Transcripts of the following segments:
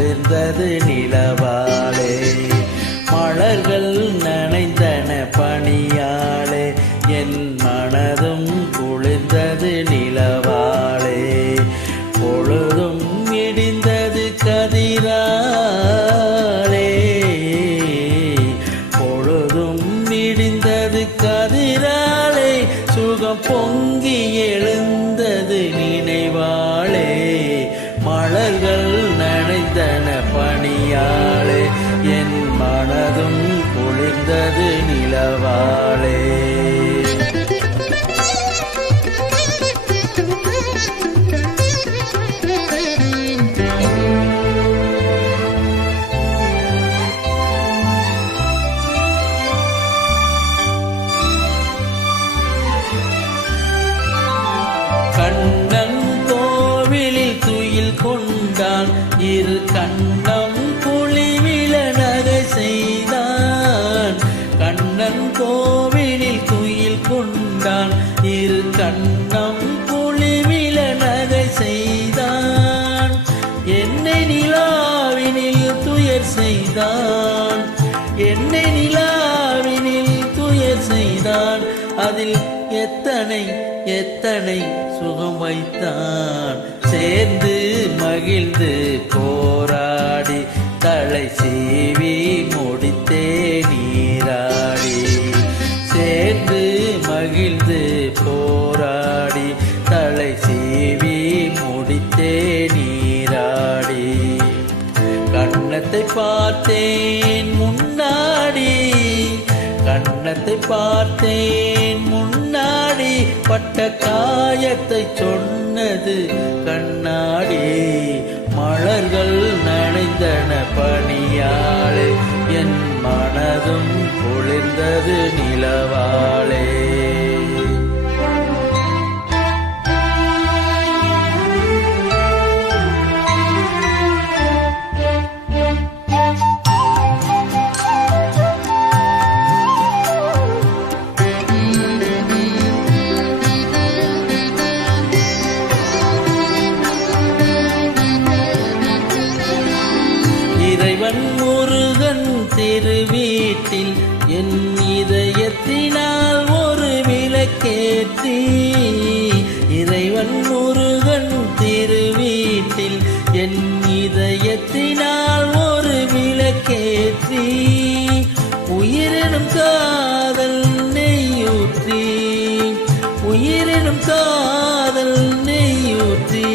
குளிர்ந்தது நிலவாலே. மலர்கள் நனைந்தன பனியாலே, என் மனதும் குளிர்ந்தது நிலவாலே. பொழுதும் இடிந்தது கதிராலே, பொழுதும் இடிந்தது கதிராலே. சுகம் பொங்கி எழுந்தது நினைவாலே. மலர்கள் நனைந்தன பனியாலே, என் மனதும் குளிர்ந்தது நிலவாலே. கண்ணன் கோவிலில் துயில் கொண்டான், இரு கண்ணம் குழிவில நகை செய்தான். கண்ணன் கோவிலில் துயில் கொண்டான், இரு கண்ணம் குழிவில நகை செய்தான். என்னை நிலாவினில் துயர் செய்தான், என்னை நிலாவினில் துயர் செய்தான். அதில் எத்தனை எத்தனை சுகம் வைத்தான். சேர்ந்து மகிழ்ந்து போராடி தலை சீவி முடித்தே நீராடி. சேர்ந்து மகிழ்ந்து போராடி தலை சீவி முடித்தே நீராடி. கண்ணத்தை பார்த்தேன் முன்னாடி, கண்ணத்தை பார்த்தேன் முன்னாடி. பட்ட காயத்தை சொன்னது கண்ணாடி. மலர்கள் நனைந்தன பனியாலே, என் மனதும் குளிர்ந்தது நிலவாலே. இறைவன் முருகன் திருவீட்டில் என் இதயத்தினால் ஒரு விளக்கேற்றி. இறைவன் முருகன் திருவீட்டில் என் இதயத்தினால் ஒரு விளக்கேற்றி. உயிரினும் காதல் நெய்யூற்றி, உயிரினும் காதல் நெய்யூற்றி.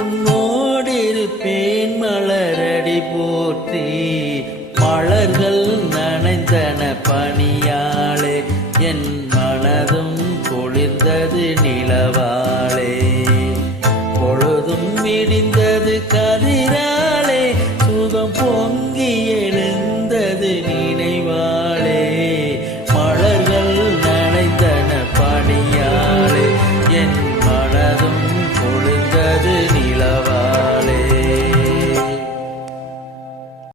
உன்னோடிருப்பேன் மலரடி போற்றி,